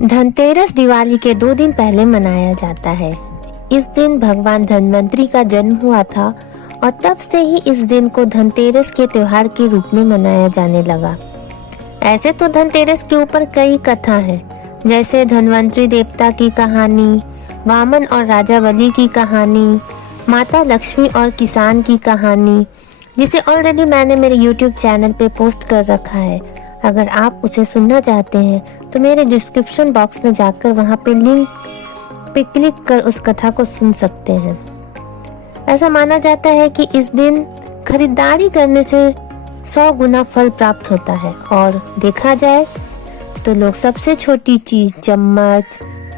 धनतेरस दिवाली के 2 दिन पहले मनाया जाता है। इस दिन भगवान धन्वंतरी का जन्म हुआ था और तब से ही इस दिन को धनतेरस के त्योहार के रूप में मनाया जाने लगा। ऐसे तो धनतेरस के ऊपर कई कथा है, जैसे धन्वंतरी देवता की कहानी, वामन और राजा बलि की कहानी, माता लक्ष्मी और किसान की कहानी, जिसे ऑलरेडी मैंने मेरे YouTube चैनल पे पोस्ट कर रखा है। अगर आप उसे सुनना चाहते हैं तो मेरे डिस्क्रिप्शन बॉक्स में जाकर वहाँ पे लिंक पे क्लिक कर उस कथा को सुन सकते हैं। ऐसा माना जाता है कि इस दिन खरीदारी करने से 100 गुना फल प्राप्त होता है और देखा जाए तो लोग सबसे छोटी चीज चम्मच,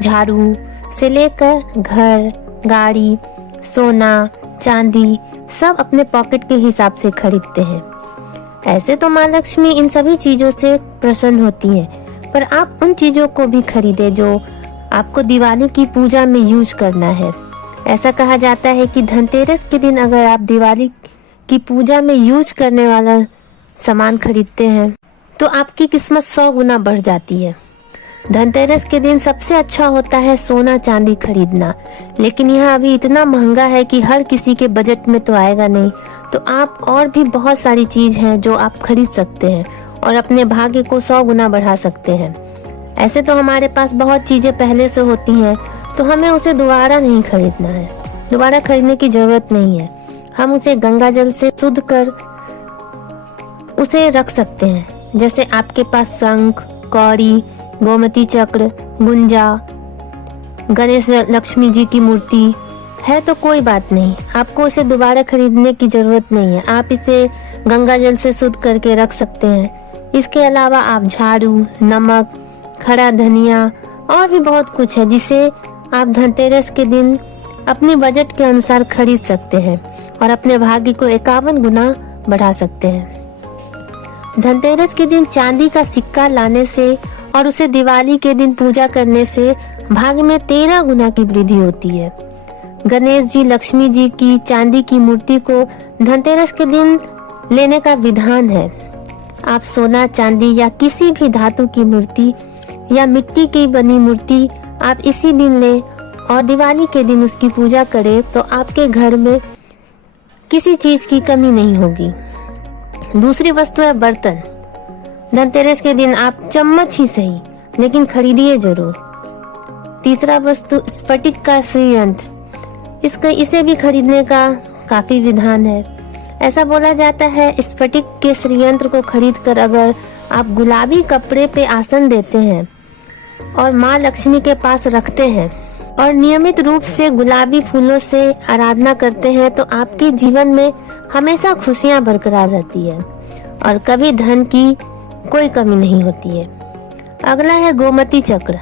झाड़ू से लेकर घर, गाड़ी, सोना, चांदी सब अपने पॉकेट के हिसाब से खरीदते हैं। ऐसे तो माँ लक्ष्मी इन सभी चीजों से प्रसन्न होती हैं, पर आप उन चीजों को भी खरीदे जो आपको दिवाली की पूजा में यूज करना है। ऐसा कहा जाता है कि धनतेरस के दिन अगर आप दिवाली की पूजा में यूज करने वाला सामान खरीदते हैं तो आपकी किस्मत 100 गुना बढ़ जाती है। धनतेरस के दिन सबसे अच्छा होता है सोना चांदी खरीदना, लेकिन यह अभी इतना महंगा है कि हर किसी के बजट में तो आएगा नहीं। तो आप और भी बहुत सारी चीज हैं जो आप खरीद सकते हैं और अपने भाग्य को 100 गुना बढ़ा सकते हैं। ऐसे तो हमारे पास बहुत चीजें पहले से होती हैं, तो हमें उसे दोबारा नहीं खरीदना है, दोबारा खरीदने की जरूरत नहीं है। हम उसे गंगा जल से शुद्ध कर उसे रख सकते हैं। जैसे आपके पास शंख, कौड़ी, गोमती चक्र, गुंजा, गणेश लक्ष्मी जी की मूर्ति है तो कोई बात नहीं, आपको इसे दोबारा खरीदने की जरूरत नहीं है। आप इसे गंगा जल से शुद्ध करके रख सकते हैं। इसके अलावा आप झाड़ू, नमक, खड़ा धनिया और भी बहुत कुछ है जिसे आप धनतेरस के दिन अपनी बजट के अनुसार खरीद सकते हैं और अपने भाग्य को 51 गुना बढ़ा सकते हैं। धनतेरस के दिन चांदी का सिक्का लाने से और उसे दिवाली के दिन पूजा करने से भाग्य में 13 गुना की वृद्धि होती है। गणेश जी, लक्ष्मी जी की चांदी की मूर्ति को धनतेरस के दिन लेने का विधान है। आप सोना, चांदी या किसी भी धातु की मूर्ति या मिट्टी की बनी मूर्ति आप इसी दिन लें और दिवाली के दिन उसकी पूजा करें तो आपके घर में किसी चीज की कमी नहीं होगी। दूसरी वस्तु है बर्तन। धनतेरस के दिन आप चम्मच ही सही लेकिन खरीदिए जरूर। तीसरा वस्तु स्फटिक का श्रीयंत्र। इसे भी खरीदने का काफी विधान है। ऐसा बोला जाता है स्फटिक के श्रीयंत्र को खरीदकर अगर आप गुलाबी कपड़े पे आसन देते हैं और माँ लक्ष्मी के पास रखते हैं और नियमित रूप से गुलाबी फूलों से आराधना करते हैं तो आपके जीवन में हमेशा खुशियां बरकरार रहती है और कभी धन की कोई कमी नहीं होती है। अगला है गोमती चक्र।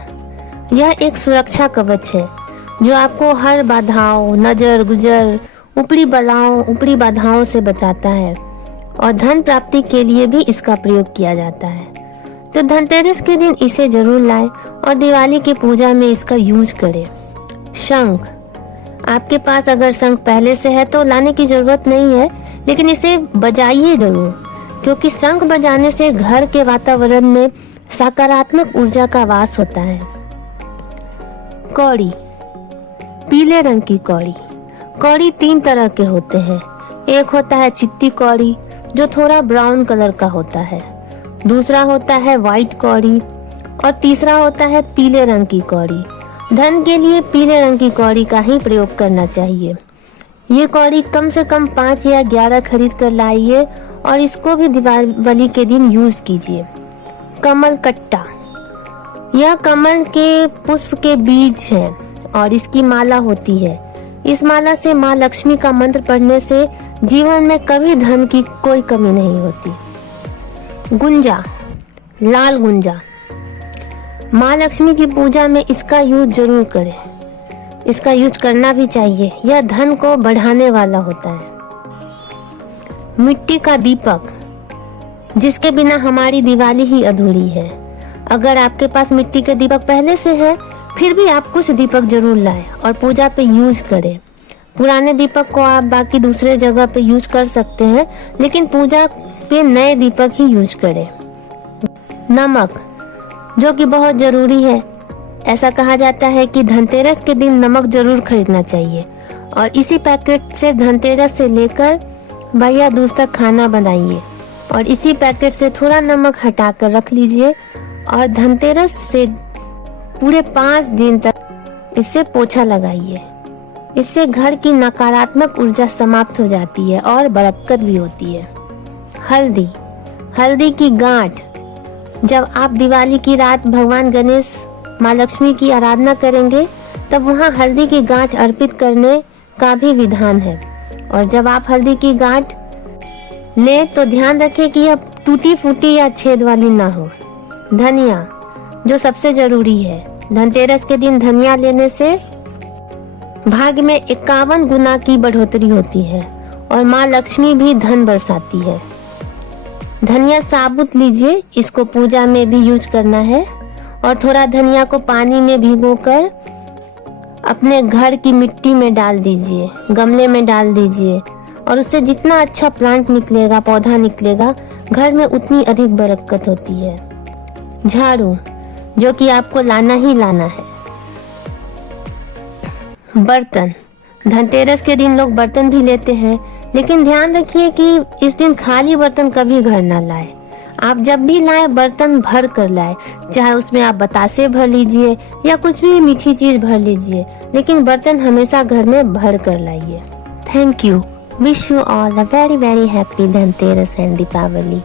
यह एक सुरक्षा कवच है जो आपको हर बाधाओं, नजर गुजर, ऊपरी बाधाओं से बचाता है और धन प्राप्ति के लिए भी इसका प्रयोग किया जाता है। तो धनतेरस के दिन इसे जरूर लाएं और दिवाली की पूजा में इसका यूज करें। शंख। आपके पास अगर शंख पहले से है तो लाने की जरूरत नहीं है, लेकिन इसे बजाइए जरूर, क्योंकि शंख बजाने से घर के वातावरण में सकारात्मक ऊर्जा का वास होता है। कौड़ी। पीले रंग की कौड़ी। कौड़ी 3 तरह के होते हैं। एक होता है चित्ती कौड़ी जो थोड़ा ब्राउन कलर का होता है, दूसरा होता है व्हाइट कौड़ी और तीसरा होता है पीले रंग की कौड़ी। धन के लिए पीले रंग की कौड़ी का ही प्रयोग करना चाहिए। ये कौड़ी कम से कम 5 या 11 खरीद कर लाइए और इसको भी दिवाली के दिन यूज कीजिए। कमल कट्टा। यह कमल के पुष्प के बीज है और इसकी माला होती है। इस माला से माँ लक्ष्मी का मंत्र पढ़ने से जीवन में कभी धन की कोई कमी नहीं होती। गुंजा। लाल गुंजा। माँ लक्ष्मी की पूजा में इसका यूज जरूर करें, इसका यूज करना भी चाहिए। यह धन को बढ़ाने वाला होता है। मिट्टी का दीपक, जिसके बिना हमारी दिवाली ही अधूरी है। अगर आपके पास मिट्टी के दीपक पहले से है फिर भी आप कुछ दीपक जरूर लाएं और पूजा पे यूज करें। पुराने दीपक को आप बाकी दूसरे जगह पे यूज कर सकते हैं, लेकिन पूजा पे नए दीपक ही यूज करें। नमक, जो कि बहुत जरूरी है। ऐसा कहा जाता है कि धनतेरस के दिन नमक जरूर खरीदना चाहिए और इसी पैकेट से धनतेरस से लेकर भैया दूज तक खाना बनाइए और इसी पैकेट से थोड़ा नमक हटाकर रख लीजिए और धनतेरस से पूरे 5 दिन तक इससे पोछा लगाइए। इससे घर की नकारात्मक ऊर्जा समाप्त हो जाती है और बरकत भी होती है। हल्दी की गांठ। जब आप दिवाली की रात भगवान गणेश, माँ लक्ष्मी की आराधना करेंगे तब वहाँ हल्दी की गांठ अर्पित करने का भी विधान है। और जब आप हल्दी की गांठ लें तो ध्यान रखें कि यह टूटी फूटी या छेद वाली ना हो। धनिया, जो सबसे जरूरी है। धनतेरस के दिन धनिया लेने से भाग्य में 51 गुना की बढ़ोतरी होती है और माँ लक्ष्मी भी धन बरसाती है। धनिया साबुत लीजिए, इसको पूजा में भी यूज करना है और थोड़ा धनिया को पानी में भिगोकर अपने घर की मिट्टी में डाल दीजिए, गमले में डाल दीजिए और उससे जितना अच्छा प्लांट निकलेगा, पौधा निकलेगा, घर में उतनी अधिक बरकत होती है। झाड़ू, जो कि आपको लाना ही लाना है। बर्तन, धनतेरस के दिन लोग बर्तन भी लेते हैं, लेकिन ध्यान रखिए कि इस दिन खाली बर्तन कभी घर ना लाए। आप जब भी लाए बर्तन भर कर लाए, चाहे उसमें आप बतासे भर लीजिए या कुछ भी मीठी चीज भर लीजिए, लेकिन बर्तन हमेशा घर में भर कर लाइए। Thank you. Wish you all a very happy Dhanteras and Deepawali.